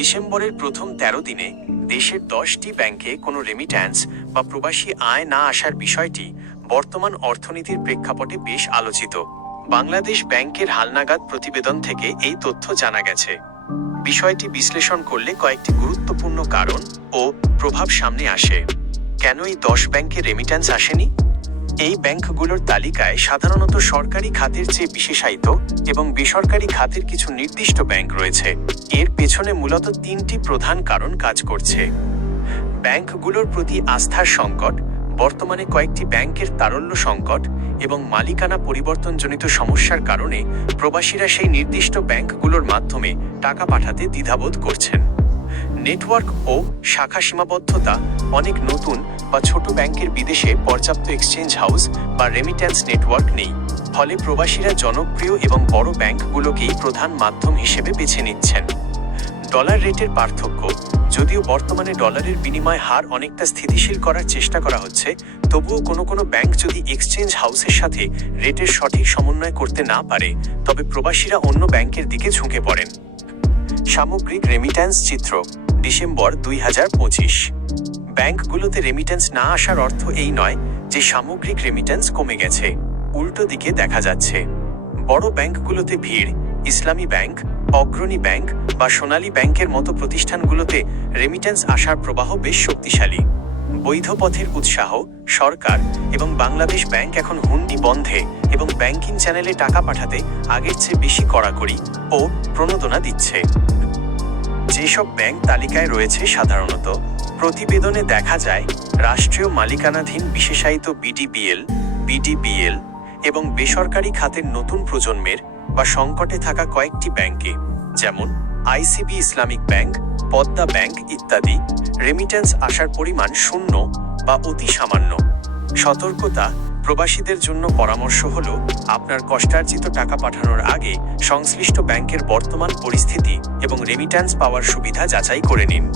ডিসেম্বরের প্রথম ১৩ দিনে দেশের দশটি ব্যাংকে কোনো রেমিট্যান্স বা প্রবাসী আয় না আসার বিষয়টি বর্তমান অর্থনীতির প্রেক্ষাপটে বেশ আলোচিত। বাংলাদেশ ব্যাংকের হালনাগাদ প্রতিবেদন থেকে এই তথ্য জানা গেছে। বিষয়টি বিশ্লেষণ করলে কয়েকটি গুরুত্বপূর্ণ কারণ ও প্রভাব সামনে আসে। কেন এই দশ ব্যাংকে রেমিট্যান্স আসেনি? এই ব্যাংকগুলোর তালিকায় সাধারণত সরকারি খাতের চেয়ে বিশেষায়িত এবং বেসরকারি খাতের কিছু নির্দিষ্ট ব্যাংক রয়েছে। এর পেছনে মূলত তিনটি প্রধান কারণ কাজ করছে। ব্যাংকগুলোর প্রতি আস্থার সংকট, বর্তমানে কয়েকটি ব্যাংকের তারল্য সংকট এবং মালিকানা পরিবর্তনজনিত সমস্যার কারণে প্রবাসীরা সেই নির্দিষ্ট ব্যাংকগুলোর মাধ্যমে টাকা পাঠাতে দ্বিধাবোধ করছেন। নেটওয়ার্ক ও শাখা সীমাবদ্ধতা অনেক নতুন বা ছোট ব্যাংকের বিদেশে পর্যাপ্ত এক্সচেঞ্জ হাউস বা রেমিট্যান্স নেটওয়ার্ক নেই। ফলে প্রবাসীরা জনপ্রিয় এবং বড় ব্যাংকগুলোকেই প্রধান মাধ্যম হিসেবে বেছে নিচ্ছেন। ডলার রেটের পার্থক্য, যদিও বর্তমানে ডলারের বিনিময় হার অনেকটা স্থিতিশীল করার চেষ্টা করা হচ্ছে, তবুও কোনো কোনো ব্যাংক যদি এক্সচেঞ্জ হাউসের সাথে রেটের সঠিক সমন্বয় করতে না পারে, তবে প্রবাসীরা অন্য ব্যাংকের দিকে ঝুঁকে পড়েন। সামগ্রিক রেমিট্যান্স চিত্র, ডিসেম্বর দুই হাজার পঁচিশ। ব্যাংকগুলোতে রেমিটেন্স না আসার অর্থ এই নয় যে সামগ্রিক রেমিটেন্স কমে গেছে। উল্টো দিকে দেখা যাচ্ছে। বড় ব্যাংকগুলোতে ভিড়, ইসলামী ব্যাংক, অগ্রণী ব্যাংক বা সোনালী ব্যাংকের মতো প্রতিষ্ঠানগুলোতে রেমিটেন্স আসার প্রবাহ বেশ শক্তিশালী। বৈধ পথের উৎসাহ, সরকার এবং বাংলাদেশ ব্যাংক এখন হুন্ডি বন্ধে এবং ব্যাংকিং চ্যানেলে টাকা পাঠাতে আগের চেয়ে বেশি কড়াকড়ি ও প্রণোদনা দিচ্ছে। যেসব ব্যাংক তালিকায় রয়েছে সাধারণত প্রতিবেদনে দেখা যায়, রাষ্ট্রীয় মালিকানাধীন বিশেষায়িত বিডিবিএল বিডিবিএল এবং বেসরকারি খাতের নতুন প্রজন্মের বা সংকটে থাকা কয়েকটি ব্যাংকে, যেমন ICB Islamic Bank, Padma Bank ইত্যাদি রেমিট্যান্স আসার পরিমাণ শূন্য বা অতি সামান্য। সতর্কতা, প্রবাসীদের জন্য পরামর্শ হল আপনার কষ্টার্জিত টাকা পাঠানোর আগে সংশ্লিষ্ট ব্যাংকের বর্তমান পরিস্থিতি এবং রেমিট্যান্স পাওয়ার সুবিধা যাচাই করে নিন।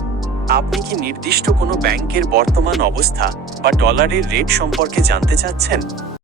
আপনি কি নির্দিষ্ট কোনো ব্যাংকের বর্তমান অবস্থা বা ডলারের রেট সম্পর্কে জানতে চাচ্ছেন?